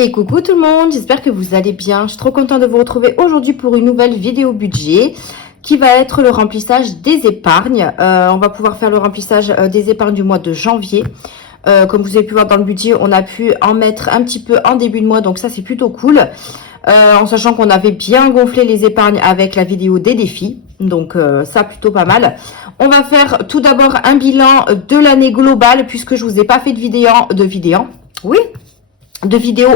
Et coucou tout le monde, j'espère que vous allez bien. Je suis trop contente de vous retrouver aujourd'hui pour une nouvelle vidéo budget qui va être le remplissage des épargnes. On va pouvoir faire le remplissage des épargnes du mois de janvier. Comme vous avez pu voir dans le budget, on a pu en mettre un petit peu en début de mois, donc ça c'est plutôt cool. En sachant qu'on avait bien gonflé les épargnes avec la vidéo des défis, donc ça plutôt pas mal. On va faire tout d'abord un bilan de l'année globale puisque je vous ai pas fait de vidéo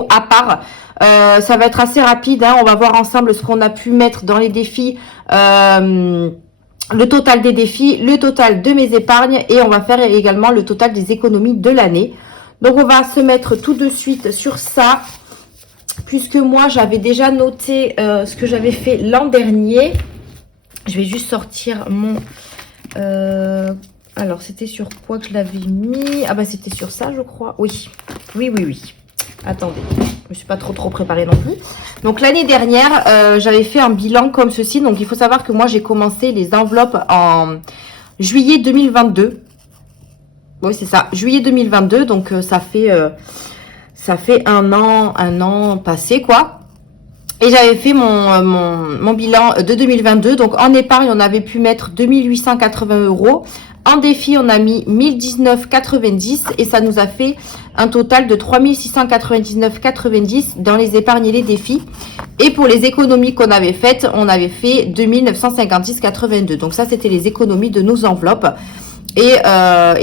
à part. Ça va être assez rapide, hein. On va voir ensemble ce qu'on a pu mettre dans les défis, le total des défis, le total de mes épargnes et on va faire également le total des économies de l'année. Donc on va se mettre tout de suite sur ça, puisque moi j'avais déjà noté ce que j'avais fait l'an dernier. Je vais juste sortir mon... alors c'était sur quoi que je l'avais mis? Ah bah c'était sur ça je crois. Oui. Attendez, je me suis pas trop préparée non plus. Donc l'année dernière, j'avais fait un bilan comme ceci. Donc il faut savoir que moi j'ai commencé les enveloppes en juillet 2022. Oui c'est ça, juillet 2022. Donc ça fait un an passé quoi. Et j'avais fait mon bilan de 2022. Donc en épargne, on avait pu mettre 2880 €. En défi, on a mis 1019,90 et ça nous a fait un total de 3699,90 dans les épargnes et les défis. Et pour les économies qu'on avait faites, on avait fait 2956,82. Donc ça, c'était les économies de nos enveloppes. Et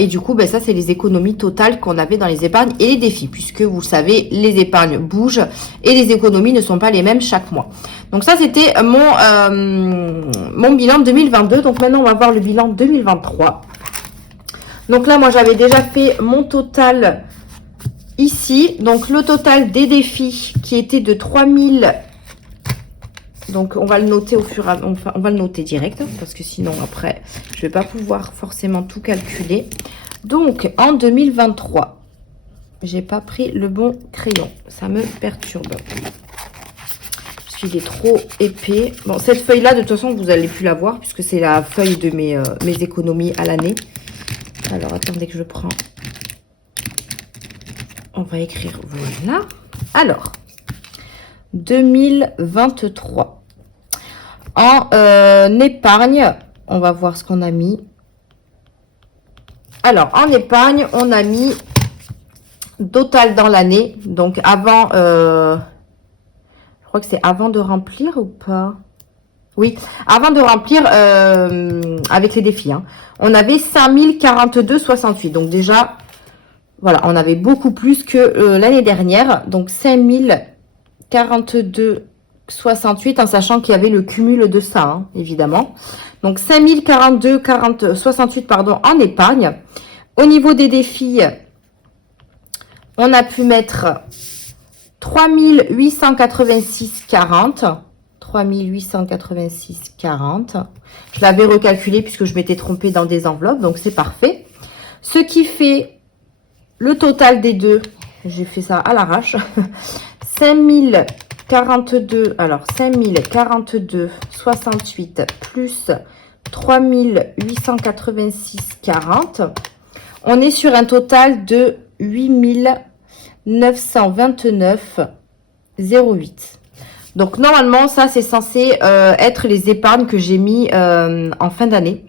du coup, ben ça, c'est les économies totales qu'on avait dans les épargnes et les défis, puisque vous le savez, les épargnes bougent et les économies ne sont pas les mêmes chaque mois. Donc ça, c'était mon bilan 2022. Donc maintenant, on va voir le bilan 2023. Donc là, moi, j'avais déjà fait mon total ici. Donc le total des défis qui était de 3000. Donc, on va le noter au fur et à mesure. Enfin, on va le noter direct, hein, parce que sinon, après, je vais pas pouvoir forcément tout calculer. Donc, en 2023, j'ai pas pris le bon crayon. Ça me perturbe. Parce qu'il est trop épais. Bon, cette feuille-là, de toute façon, vous allez plus la voir, puisque c'est la feuille de mes économies à l'année. Alors, attendez que je prends. On va écrire, voilà. Alors, 2023. En épargne, on va voir ce qu'on a mis. Alors, en épargne, on a mis total dans l'année. Donc, avant, je crois que c'est avant de remplir ou pas? Oui, avant de remplir avec les défis. Hein. On avait 5042,68. Donc, déjà, voilà, on avait beaucoup plus que l'année dernière. Donc, 5042,68 en sachant qu'il y avait le cumul de ça, hein, évidemment. Donc 5042,68 pardon, en épargne. Au niveau des défis, on a pu mettre 3886,40. 3886,40. Je l'avais recalculé puisque je m'étais trompée dans des enveloppes, donc c'est parfait. Ce qui fait le total des deux, j'ai fait ça à l'arrache, 5042,68 plus 3886,40. On est sur un total de 8929,08. Donc, normalement, ça, c'est censé être les épargnes que j'ai mis en fin d'année.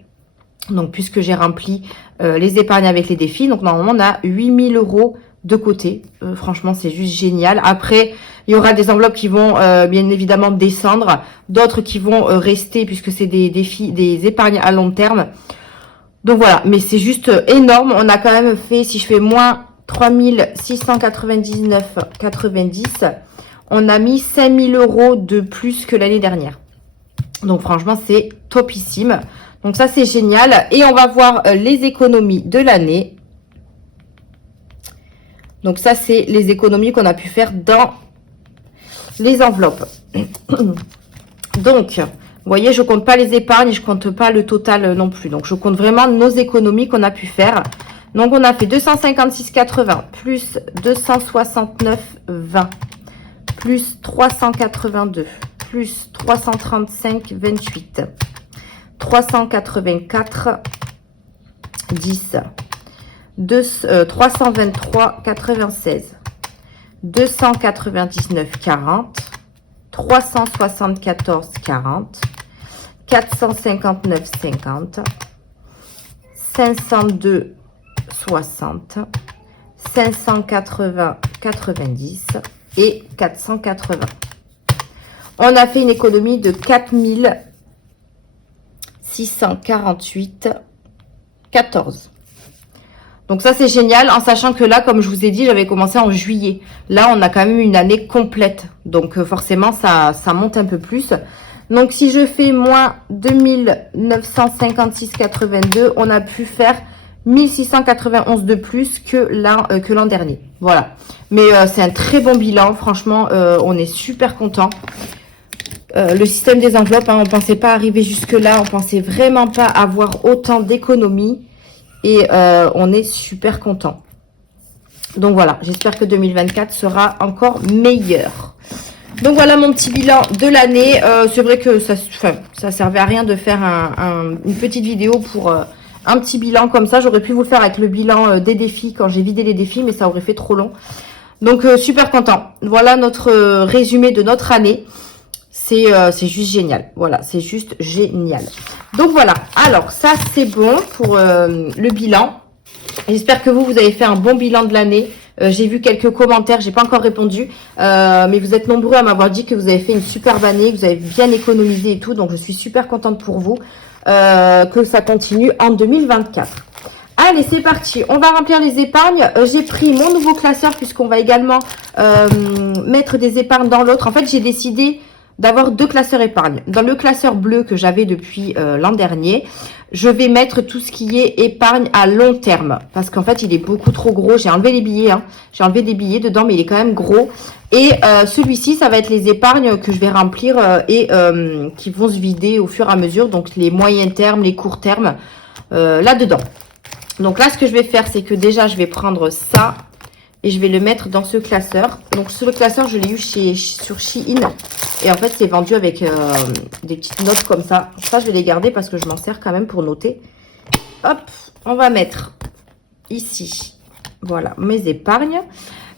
Donc, puisque j'ai rempli les épargnes avec les défis. Donc, normalement, on a 8000 € de côté. Franchement, c'est juste génial. Après, il y aura des enveloppes qui vont bien évidemment descendre. D'autres qui vont rester puisque c'est des défis, des épargnes à long terme. Donc, voilà. Mais c'est juste énorme. On a quand même fait, si je fais moins 3699,90, on a mis 5000 € de plus que l'année dernière. Donc, franchement, c'est topissime. Donc, ça, c'est génial. Et on va voir les économies de l'année. Donc, ça, c'est les économies qu'on a pu faire dans les enveloppes. Donc, vous voyez, je compte pas les épargnes et je compte pas le total non plus. Donc, je compte vraiment nos économies qu'on a pu faire. Donc, on a fait 256,80 plus 269,20 plus 382 plus 335,28 384,10 323,96 299,40, 374,40, 459,50, 502,60, 580,90 et 480. On a fait une économie de 4648,14. Donc ça, c'est génial, en sachant que là, comme je vous ai dit, j'avais commencé en juillet. Là, on a quand même une année complète. Donc forcément, ça monte un peu plus. Donc si je fais moins 2956,82, on a pu faire 1691 de plus que l'an dernier. Voilà. Mais c'est un très bon bilan. Franchement, on est super content. Le système des enveloppes, hein, on ne pensait pas arriver jusque-là. On ne pensait vraiment pas avoir autant d'économies. Et on est super content. Donc voilà, j'espère que 2024 sera encore meilleur. Donc voilà mon petit bilan de l'année. C'est vrai que ça servait à rien de faire une petite vidéo pour un petit bilan comme ça. J'aurais pu vous le faire avec le bilan des défis quand j'ai vidé les défis, mais ça aurait fait trop long. Donc super content. Voilà notre résumé de notre année. C'est juste génial. Voilà, c'est juste génial. Donc voilà, alors ça c'est bon pour le bilan. J'espère que vous avez fait un bon bilan de l'année. J'ai vu quelques commentaires, j'ai pas encore répondu. Mais vous êtes nombreux à m'avoir dit que vous avez fait une superbe année, que vous avez bien économisé et tout. Donc je suis super contente pour vous. Que ça continue en 2024. Allez, c'est parti. On va remplir les épargnes. J'ai pris mon nouveau classeur puisqu'on va également mettre des épargnes dans l'autre. En fait, j'ai décidé d'avoir deux classeurs épargne. Dans le classeur bleu que j'avais depuis l'an dernier, je vais mettre tout ce qui est épargne à long terme. Parce qu'en fait, il est beaucoup trop gros. J'ai enlevé les billets. Hein. J'ai enlevé des billets dedans, mais il est quand même gros. Et celui-ci, ça va être les épargnes que je vais remplir et qui vont se vider au fur et à mesure. Donc, les moyens termes, les courts termes, là-dedans. Donc là, ce que je vais faire, c'est que déjà, je vais prendre ça. Et je vais le mettre dans ce classeur. Donc, ce classeur, je l'ai eu sur Shein. Et en fait, c'est vendu avec des petites notes comme ça. Ça, je vais les garder parce que je m'en sers quand même pour noter. Hop, on va mettre ici, voilà, mes épargnes.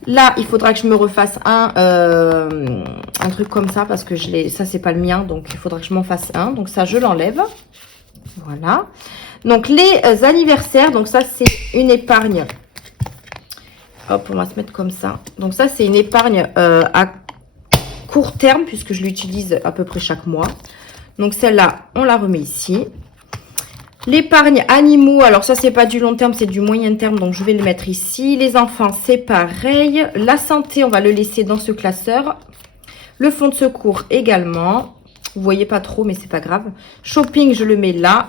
Là, il faudra que je me refasse un truc comme ça parce que ça, c'est pas le mien. Donc, il faudra que je m'en fasse un. Donc, ça, je l'enlève. Voilà. Donc, les anniversaires. Donc, ça, c'est une épargne. Hop, on va se mettre comme ça. Donc ça, c'est une épargne à court terme puisque je l'utilise à peu près chaque mois. Donc celle-là, on la remet ici. L'épargne animaux, alors ça, c'est pas du long terme, c'est du moyen terme. Donc je vais le mettre ici. Les enfants, c'est pareil. La santé, on va le laisser dans ce classeur. Le fonds de secours également. Vous voyez pas trop, mais c'est pas grave. Shopping, je le mets là.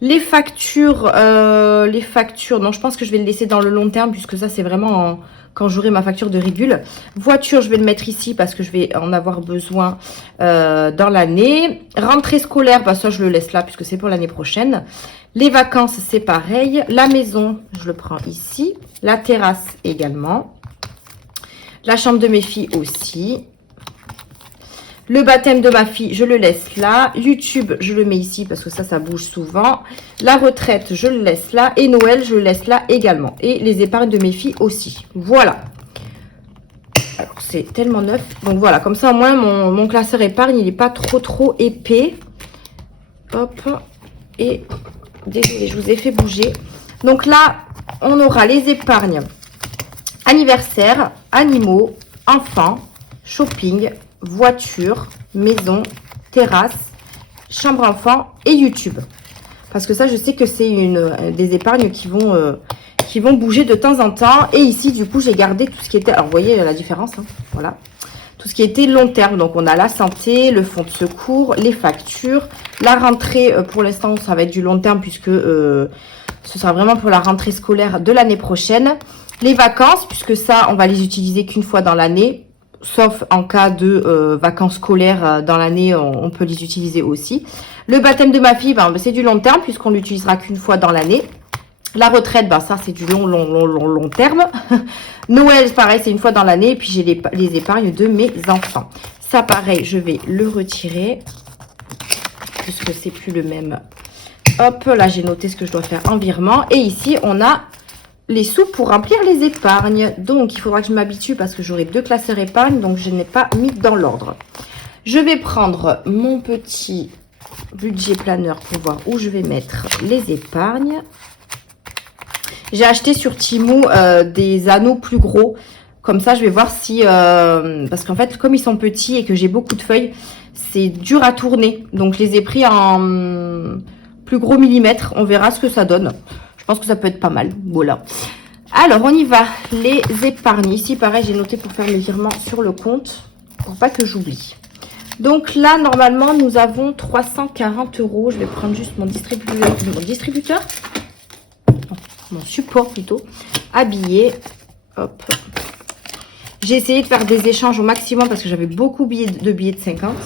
Les factures, non, je pense que je vais le laisser dans le long terme, puisque ça, c'est vraiment quand j'aurai ma facture de régule. Voiture, je vais le mettre ici, parce que je vais en avoir besoin dans l'année. Rentrée scolaire, bah ça, je le laisse là, puisque c'est pour l'année prochaine. Les vacances, c'est pareil. La maison, je le prends ici. La terrasse également. La chambre de mes filles aussi. Le baptême de ma fille, je le laisse là. YouTube, je le mets ici parce que ça bouge souvent. La retraite, je le laisse là. Et Noël, je le laisse là également. Et les épargnes de mes filles aussi. Voilà. Alors, c'est tellement neuf. Donc voilà, comme ça au moins mon classeur épargne, il n'est pas trop épais. Hop. Et désolé, je vous ai fait bouger. Donc là, on aura les épargnes anniversaire, animaux, enfants, shopping, voiture, maison, terrasse, chambre enfant et YouTube. Parce que ça, je sais que c'est des épargnes qui vont bouger de temps en temps. Et ici, du coup, j'ai gardé tout ce qui était... Alors, vous voyez la différence, hein, voilà. Tout ce qui était long terme. Donc, on a la santé, le fonds de secours, les factures. La rentrée, pour l'instant, ça va être du long terme puisque ce sera vraiment pour la rentrée scolaire de l'année prochaine. Les vacances, puisque ça, on va les utiliser qu'une fois dans l'année. Sauf en cas de vacances scolaires dans l'année, on peut les utiliser aussi. Le baptême de ma fille, ben, c'est du long terme puisqu'on l'utilisera qu'une fois dans l'année. La retraite, ben, ça c'est du long terme. Noël, pareil, c'est une fois dans l'année. Et puis j'ai les épargnes de mes enfants. Ça, pareil, je vais le retirer puisque c'est plus le même. Hop, là j'ai noté ce que je dois faire en virement. Et ici, on a les sous pour remplir les épargnes. Donc, il faudra que je m'habitue parce que j'aurai 2 classeurs épargne. Donc, je n'ai pas mis dans l'ordre. Je vais prendre mon petit budget planeur pour voir où je vais mettre les épargnes. J'ai acheté sur Temu des anneaux plus gros. Comme ça, je vais voir si... parce qu'en fait, comme ils sont petits et que j'ai beaucoup de feuilles, c'est dur à tourner. Donc, je les ai pris en plus gros millimètres. On verra ce que ça donne. Je pense que ça peut être pas mal. Voilà. Alors, on y va. Les épargnes. Ici, pareil, j'ai noté pour faire le virement sur le compte. Pour pas que j'oublie. Donc là, normalement, nous avons 340 €. Je vais prendre juste mon distributeur. Mon support plutôt. Habillé. Hop. J'ai essayé de faire des échanges au maximum parce que j'avais beaucoup de billets de 50.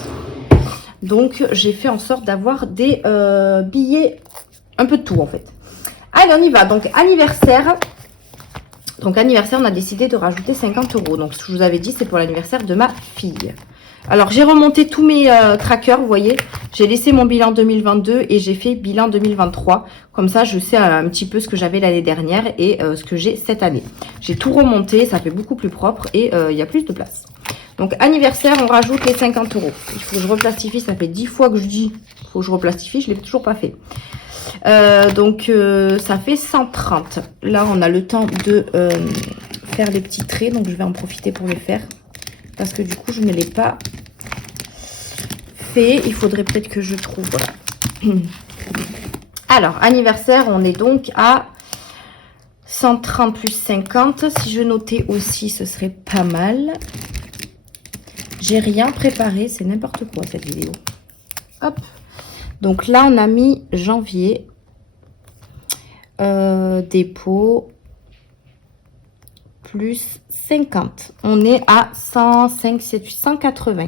Donc, j'ai fait en sorte d'avoir des billets, un peu de tout en fait. Allez, on y va. Donc, anniversaire. Donc, anniversaire, on a décidé de rajouter 50 €. Donc, ce que je vous avais dit, c'est pour l'anniversaire de ma fille. Alors, j'ai remonté tous mes trackers, vous voyez. J'ai laissé mon bilan 2022 et j'ai fait bilan 2023. Comme ça, je sais un petit peu ce que j'avais l'année dernière et ce que j'ai cette année. J'ai tout remonté, ça fait beaucoup plus propre et il y a plus de place. Donc, anniversaire, on rajoute les 50 €. Il faut que je replastifie, ça fait 10 fois que je dis il faut que je replastifie, je ne l'ai toujours pas fait. Donc, ça fait 130. Là, on a le temps de faire les petits traits, donc je vais en profiter pour le faire. Parce que du coup, je ne l'ai pas fait. Il faudrait peut-être que je trouve. Voilà. Alors, anniversaire, on est donc à 130 plus 50. Si je notais aussi, ce serait pas mal. J'ai rien préparé. C'est n'importe quoi, cette vidéo. Hop. Donc là, on a mis janvier. Dépôt. Plus 50. On est à 105, 180.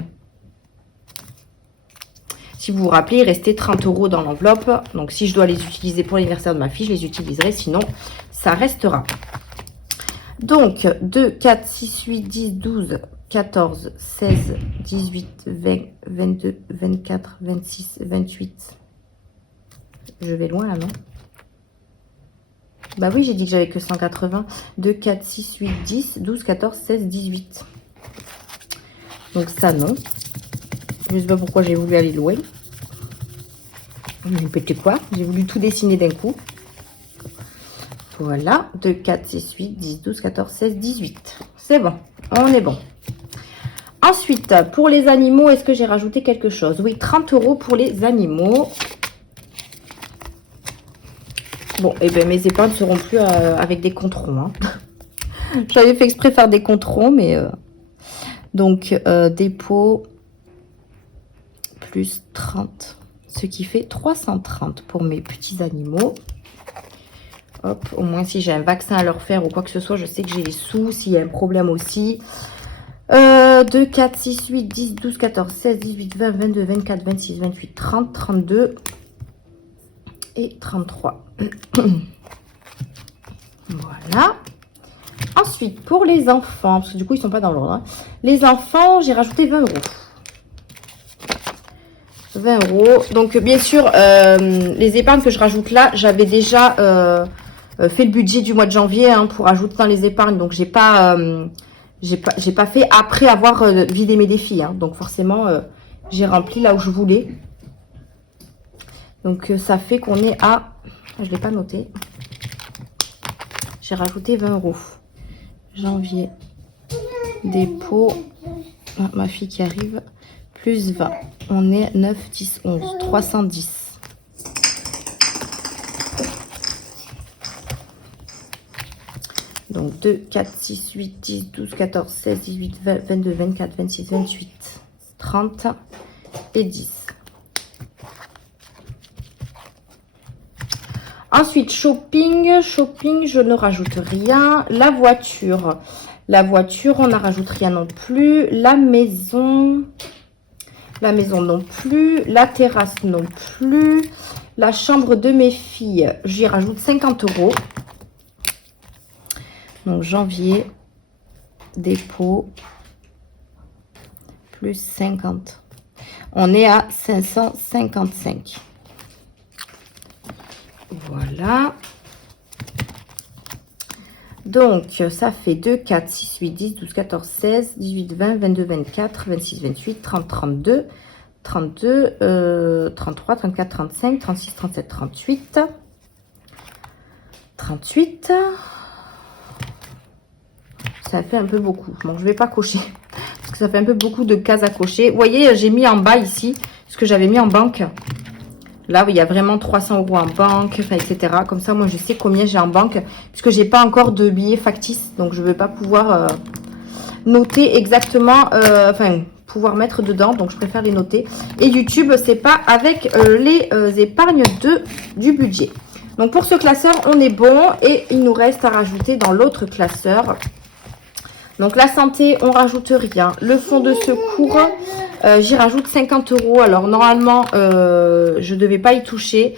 Si vous vous rappelez, il restait 30 € dans l'enveloppe. Donc, si je dois les utiliser pour l'anniversaire de ma fille, je les utiliserai. Sinon, ça restera. Donc, 2, 4, 6, 8, 10, 12, 14, 16, 18, 20, 22, 24, 26, 28. Je vais loin là, non? Bah oui, j'ai dit que j'avais que 180. 2, 4, 6, 8, 10, 12, 14, 16, 18. Donc ça, non. Je ne sais pas pourquoi j'ai voulu aller loin. N'importe quoi. J'ai voulu tout dessiner d'un coup. Voilà. 2, 4, 6, 8, 10, 12, 14, 16, 18. C'est bon. On est bon. Ensuite, pour les animaux, est-ce que j'ai rajouté quelque chose? Oui, 30 € pour les animaux. Bon, et bien mes épargnes ne seront plus avec des comptes ronds. Hein. J'avais fait exprès de faire des comptes ronds, mais... donc, dépôt plus 30. Ce qui fait 330 pour mes petits animaux. Hop, au moins si j'ai un vaccin à leur faire ou quoi que ce soit, je sais que j'ai les sous. S'il y a un problème aussi. 2, 4, 6, 8, 10, 12, 14, 16, 18, 20, 22, 24, 26, 28, 30, 32 et 33. Voilà. Ensuite, pour les enfants, parce que du coup, ils ne sont pas dans l'ordre. Hein. Les enfants, j'ai rajouté 20 €. 20 €. Donc, bien sûr, les épargnes que je rajoute là, j'avais déjà fait le budget du mois de janvier hein, pour ajouter dans les épargnes. Donc, j'ai pas fait après avoir vidé mes défis. Hein. Donc, forcément, j'ai rempli là où je voulais. Donc, ça fait qu'on est à... Je ne l'ai pas noté. J'ai rajouté 20 €. Janvier. Dépôt. Ah, ma fille qui arrive. Plus 20. On est 9, 10, 11. 310. Donc 2, 4, 6, 8, 10, 12, 14, 16, 18, 20, 22, 24, 26, 28, 30 et 10. Ensuite, shopping. Shopping, je ne rajoute rien. La voiture. La voiture, on n'a rajoute rien non plus. La maison non plus. La terrasse non plus. La chambre de mes filles, j'y rajoute 50 €. Donc, janvier, dépôt, plus 50. On est à 555. Voilà. Donc, ça fait 2, 4, 6, 8, 10, 12, 14, 16, 18, 20, 22, 24, 26, 28, 30, 32, 32, 33, 34, 35, 36, 37, 38, 38. Ça fait un peu beaucoup. Bon, je vais pas cocher parce que ça fait un peu beaucoup de cases à cocher. Vous voyez, j'ai mis en bas ici ce que j'avais mis en banque. Là, il y a vraiment 300 € en banque, enfin, etc. Comme ça, moi, je sais combien j'ai en banque puisque j'ai pas encore de billets factices. Donc, je ne vais pas pouvoir noter exactement, pouvoir mettre dedans. Donc, je préfère les noter. Et YouTube, c'est pas avec les épargnes du budget. Donc, pour ce classeur, on est bon. Et il nous reste à rajouter dans l'autre classeur. Donc, la santé, on rajoute rien. Le fonds de secours, j'y rajoute 50 €. Alors, normalement, je ne devais pas y toucher.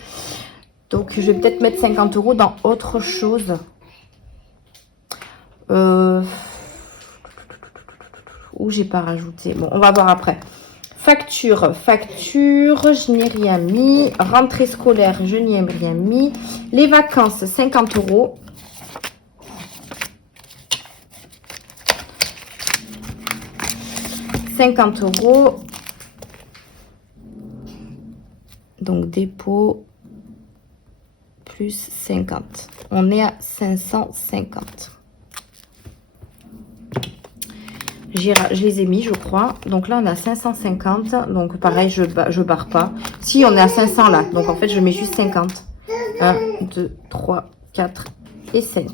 Donc, je vais peut-être mettre 50 € dans autre chose. Où j'ai pas rajouté. Bon, on va voir après. Facture, je n'y ai rien mis. Rentrée scolaire, je n'y ai rien mis. Les vacances, 50 €. €. Donc, dépôt plus 50. On est à 550. Je les ai mis, je crois. Donc là, on est à 550. Donc, pareil, je barre pas. Si, on est à 500 là. Donc, en fait, je mets juste 50. 1, 2, 3, 4 et 5.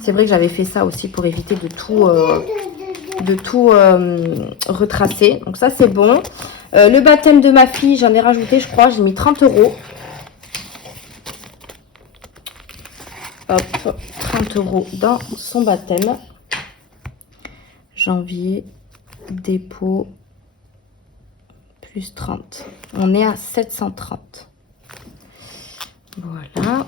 C'est vrai que j'avais fait ça aussi pour éviter de tout retracer. Donc, ça, c'est bon. Le baptême de ma fille, j'en ai rajouté, je crois. J'ai mis 30 €. Hop, 30 € dans son baptême. Janvier, dépôt, plus 30. On est à 730. Voilà.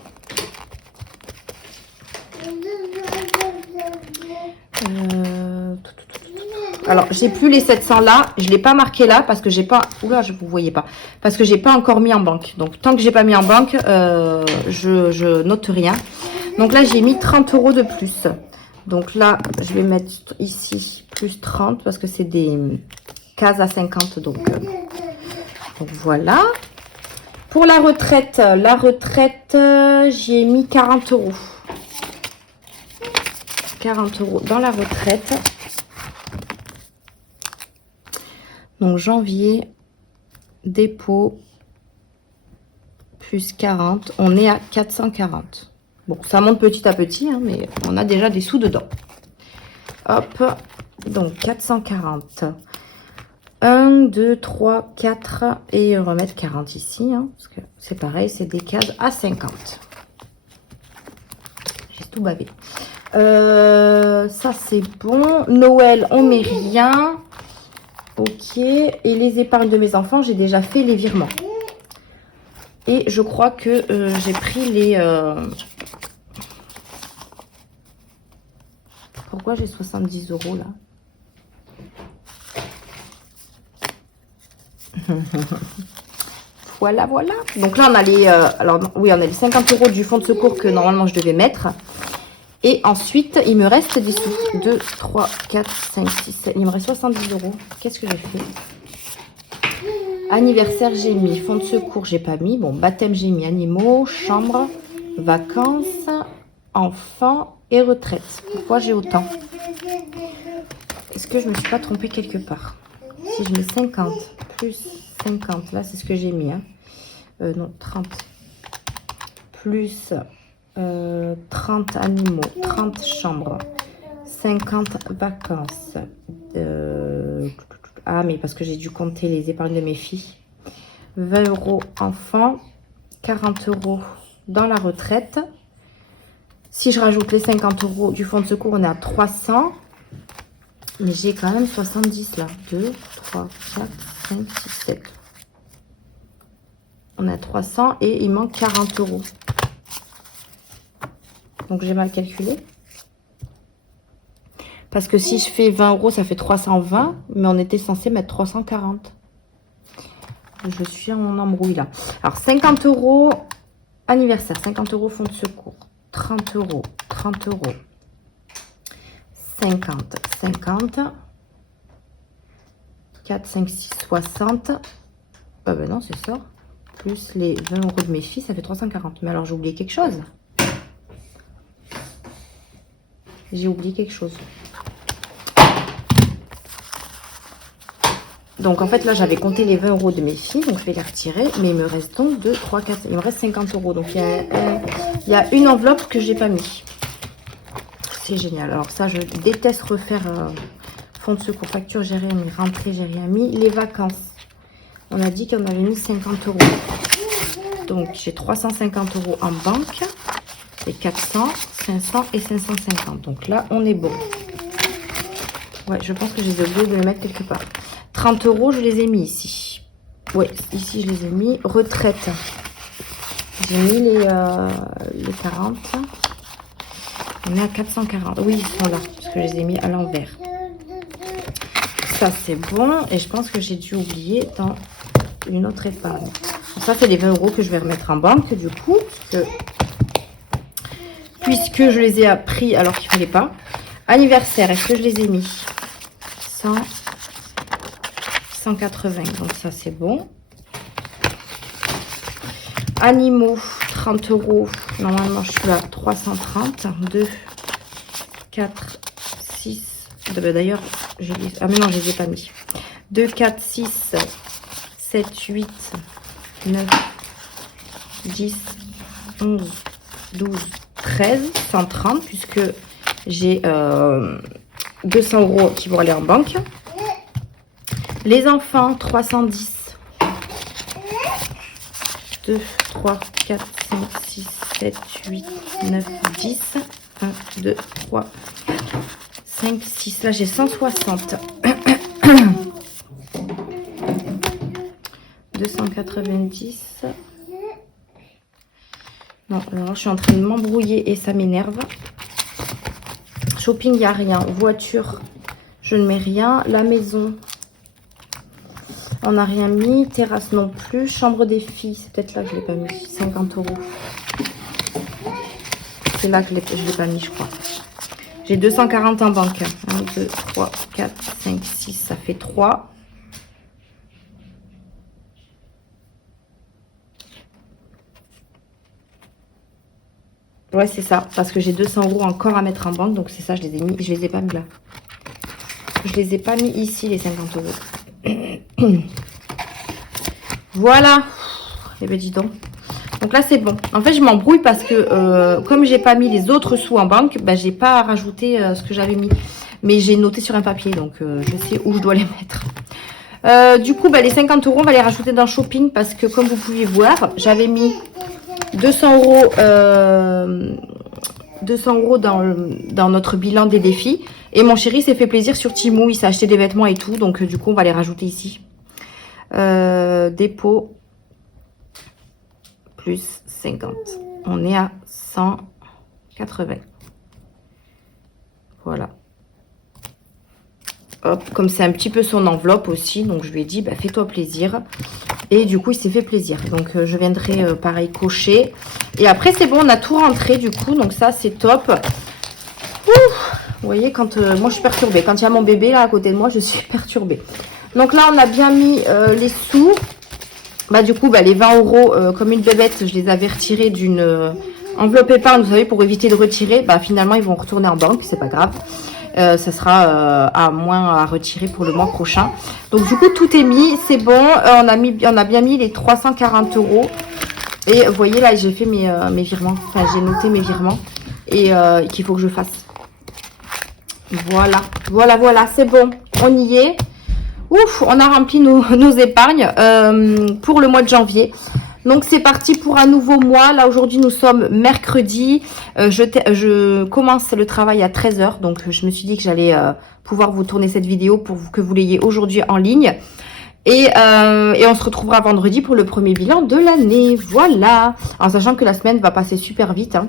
Alors, j'ai plus les 700 là. Je ne l'ai pas marqué là parce que j'ai pas... Oula, je ne vous voyais pas. Parce que j'ai pas encore mis en banque. Donc, tant que j'ai pas mis en banque, je note rien. Donc là, j'ai mis 30 € de plus. Donc là, je vais mettre ici plus 30 parce que c'est des cases à 50. Donc voilà. Pour la retraite, j'ai mis 40 €. 40 € dans la retraite. Donc janvier, dépôt, plus 40. On est à 440. Bon, ça monte petit à petit, hein, mais on a déjà des sous dedans. Hop, donc 440. 1, 2, 3, 4 et on va mettre 40 ici, hein, parce que c'est pareil, c'est des cases à 50. J'ai tout bavé. Ça, c'est bon. Noël, on met rien. Ok. Et les épargnes de mes enfants, j'ai déjà fait les virements. Et je crois que j'ai pris les... Pourquoi j'ai 70 € là? Voilà. Donc là, on a les... alors, oui, on a les 50 € du fonds de secours que normalement je devais mettre. Et ensuite, il me reste des sous. 2, 3, 4, 5, 6, 7. Il me reste 70 €. Qu'est-ce que j'ai fait? Anniversaire, j'ai mis. Fonds de secours, j'ai pas mis. Bon, baptême, j'ai mis. Animaux, chambre, vacances, enfants et retraite. Pourquoi j'ai autant? Est-ce que je me suis pas trompée quelque part? Si je mets 50 plus 50, là, c'est ce que j'ai mis. Hein. Non, 30. Plus 30 animaux, 30 chambres, 50 vacances. Ah, mais parce que j'ai dû compter les épargnes de mes filles. 20 € enfants, 40 € dans la retraite. Si je rajoute les 50 € du fonds de secours, on est à 300. Mais j'ai quand même 70 là. 2, 3, 4, 5, 6, 7. On a 300 et il manque 40 €. Donc, j'ai mal calculé. Parce que si je fais 20 €, ça fait 320. Mais on était censé mettre 340. Je suis en embrouille là. Alors, 50 € anniversaire. 50 € fonds de secours. 30 €. 30 euros. 50, 50. 4, 5, 6, 60. Ah ben non, c'est ça. Plus les 20 euros de mes filles, ça fait 340. Mais alors, j'ai oublié quelque chose. J'ai oublié quelque chose. Donc, en fait, là, j'avais compté les 20 euros de mes filles. Donc, je vais les retirer. Mais il me reste donc 2, 3, 4. Il me reste 50 euros. Donc, il y a une enveloppe que j'ai pas mis. C'est génial. Alors, ça, je déteste refaire fonds de secours, facture, j'ai rien mis. Rentrée, j'ai rien mis. Les vacances. On a dit qu'on avait mis 50 euros. Donc, j'ai 350 euros en banque. Et 400, 500 et 550. Donc là, on est bon. Ouais, je pense que j'ai oublié de les mettre quelque part. 30 euros, je les ai mis ici. Ouais, ici, je les ai mis. Retraite. J'ai mis les 40. On est à 440. Oui, ils sont là, parce que je les ai mis à l'envers. Ça, c'est bon. Et je pense que j'ai dû oublier dans une autre épargne. Donc, ça, c'est les 20 euros que je vais remettre en banque, du coup. Puisque je les ai appris alors qu'il ne fallait pas. Anniversaire, est-ce que je les ai mis 100, 180. Donc, ça, c'est bon. Animaux, 30 euros. Normalement, je suis à 330. 2, 4, 6. D'ailleurs, ah mais non, je les ai pas mis. 2, 4, 6, 7, 8, 9, 10, 11, 12, 13, 130, puisque j'ai 200 euros qui vont aller en banque. Les enfants, 310. 2, 3, 4, 5, 6, 7, 8, 9, 10. 1, 2, 3, 5, 6. Là, j'ai 160. 290. Non, alors je suis en train de m'embrouiller et ça m'énerve. Shopping, il n'y a rien. Voiture, je ne mets rien. La maison, on n'a rien mis. Terrasse non plus. Chambre des filles, c'est peut-être là que je ne l'ai pas mis. 50 euros. C'est là que je ne l'ai pas mis, je crois. J'ai 240 en banque. 1, 2, 3, 4, 5, 6. Ça fait 3. Ouais, c'est ça. Parce que j'ai 200 euros encore à mettre en banque. Donc, c'est ça, je les ai mis. Je les ai pas mis là. Je les ai pas mis ici, les 50 euros. Voilà. Eh ben, dis donc. Donc là, c'est bon. En fait, je m'embrouille parce que comme j'ai pas mis les autres sous en banque, bah, j'ai pas rajouté ce que j'avais mis. Mais j'ai noté sur un papier, donc je sais où je dois les mettre. Du coup, bah, les 50 euros, on va les rajouter dans shopping parce que comme vous pouvez voir, j'avais mis 200 euros dans notre bilan des défis. Et mon chéri s'est fait plaisir sur Temu. Il s'est acheté des vêtements et tout. Donc, du coup, on va les rajouter ici. Dépôt. Plus 50. On est à 180. Voilà. Hop, comme c'est un petit peu son enveloppe aussi. Donc, je lui ai dit, bah, fais-toi plaisir. Et du coup, il s'est fait plaisir. Donc, je viendrai, pareil, cocher. Et après, c'est bon, on a tout rentré, du coup. Donc, ça, c'est top. Ouh, vous voyez, quand moi, je suis perturbée. Quand il y a mon bébé, là, à côté de moi, je suis perturbée. Donc, là, on a bien mis les sous. Bah, du coup, bah, les 20 euros, comme une bébête, je les avais retirés d'une enveloppe épargne, vous savez, pour éviter de retirer. Bah, finalement, ils vont retourner en banque, c'est pas grave. Ça sera à moins à retirer pour le mois prochain. Donc, du coup, tout est mis, c'est bon. On a bien mis les 340 euros. Et vous voyez, là, j'ai fait mes virements. Enfin, j'ai noté mes virements. Et qu'il faut que je fasse. Voilà, voilà, c'est bon. On y est. Ouf, on a rempli nos épargnes pour le mois de janvier. Donc, c'est parti pour un nouveau mois. Là, aujourd'hui, nous sommes mercredi. Je commence le travail à 13 h. Donc, je me suis dit que j'allais pouvoir vous tourner cette vidéo pour que vous l'ayez aujourd'hui en ligne. Et on se retrouvera vendredi pour le premier bilan de l'année. Voilà. En sachant que la semaine va passer super vite. Hein,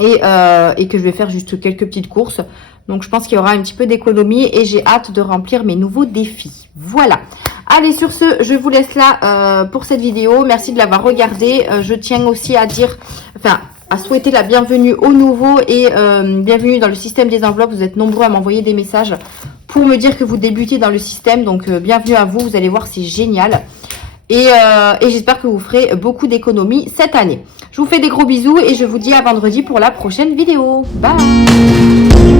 et que je vais faire juste quelques petites courses. Donc, je pense qu'il y aura un petit peu d'économie et j'ai hâte de remplir mes nouveaux défis. Voilà. Allez, sur ce, je vous laisse là pour cette vidéo. Merci de l'avoir regardée. Je tiens aussi à dire, enfin, à souhaiter la bienvenue aux nouveaux et bienvenue dans le système des enveloppes. Vous êtes nombreux à m'envoyer des messages pour me dire que vous débutez dans le système. Donc, bienvenue à vous. Vous allez voir, c'est génial. Et j'espère que vous ferez beaucoup d'économies cette année. Je vous fais des gros bisous et je vous dis à vendredi pour la prochaine vidéo. Bye!